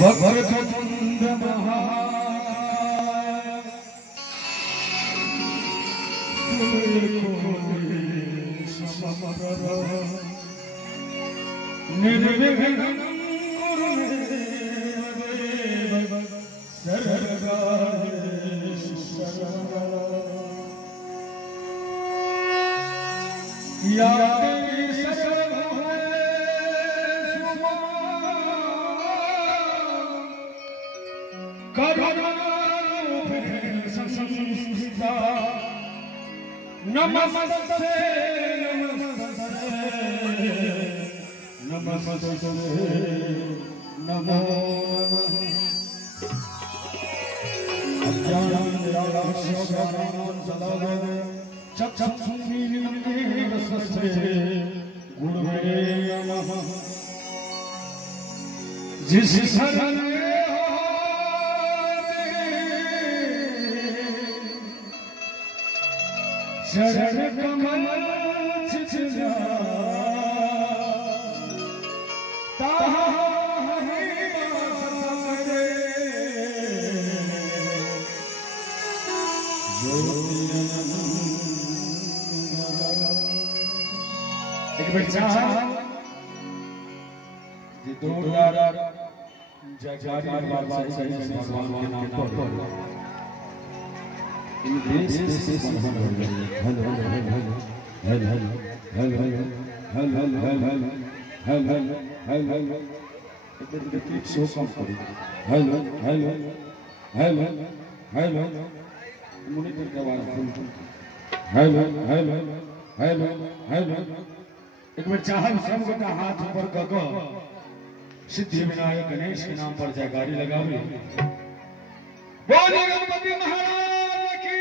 वक्रतुंड निर्विघ्नं कुरु मे देव सर्वकार्येषु सर्वदा या देवी सर्वभूतेषु करुणारूपेण संस्थिता नमस्ते नमस्ते नमो नमः अज्ञाननिराशोषाणां सदावे चक्षुषुमीलिते गुरुवे नमः जिस शरण शरण कमल चितला ताहा है ससरे एक बच्चा ये दो जगारी बाबा सही भगवान के नाम पर देश हेलो एक बार चाहल सब का हाथ ऊपर कको सिद्धि विनायक गणेश के नाम पर जयकारी लगावे बोले गणपति महाराज की।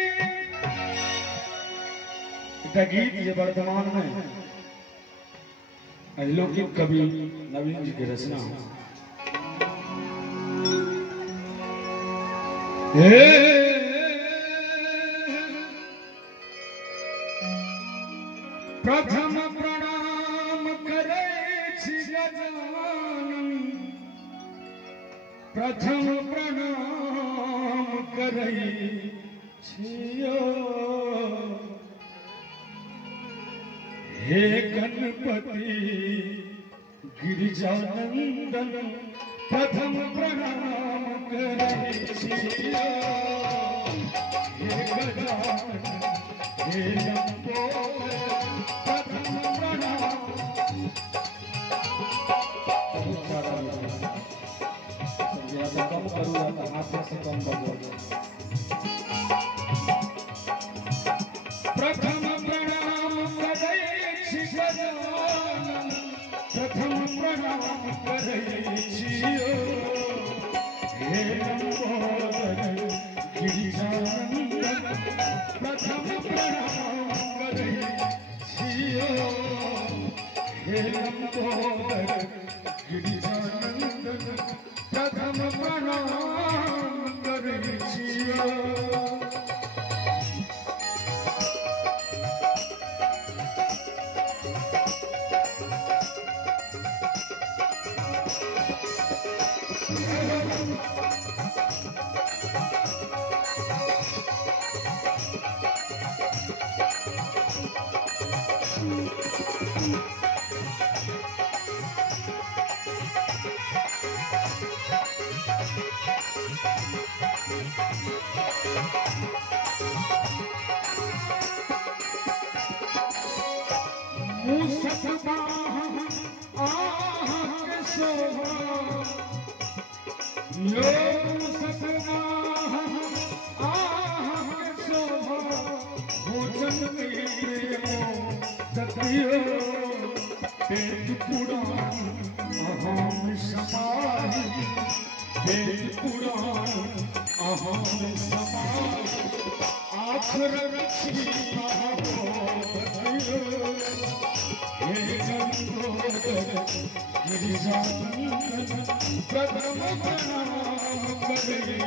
गीत ये वर्तमान में अलौकिक कवि नवीन जी की रचना प्रथम प्रणाम करे गजानन प्रथम प्रणाम करे हे गणपति गिरिजानंदन प्रथम प्रणाम करे हे गजानन हे लंबोदर प्रथम प्रणाम। कम करूँगा हाथ से कम करूँगा प्रथम प्रणाम करे गजानन प्रथम प्रणाम करे हे लंबोदर गिरिजानंदन प्रथम प्रणाम करे हे लंबोदर गिरिजानंदन प्रथम प्रणाम करे प्रथम प्रणाम करे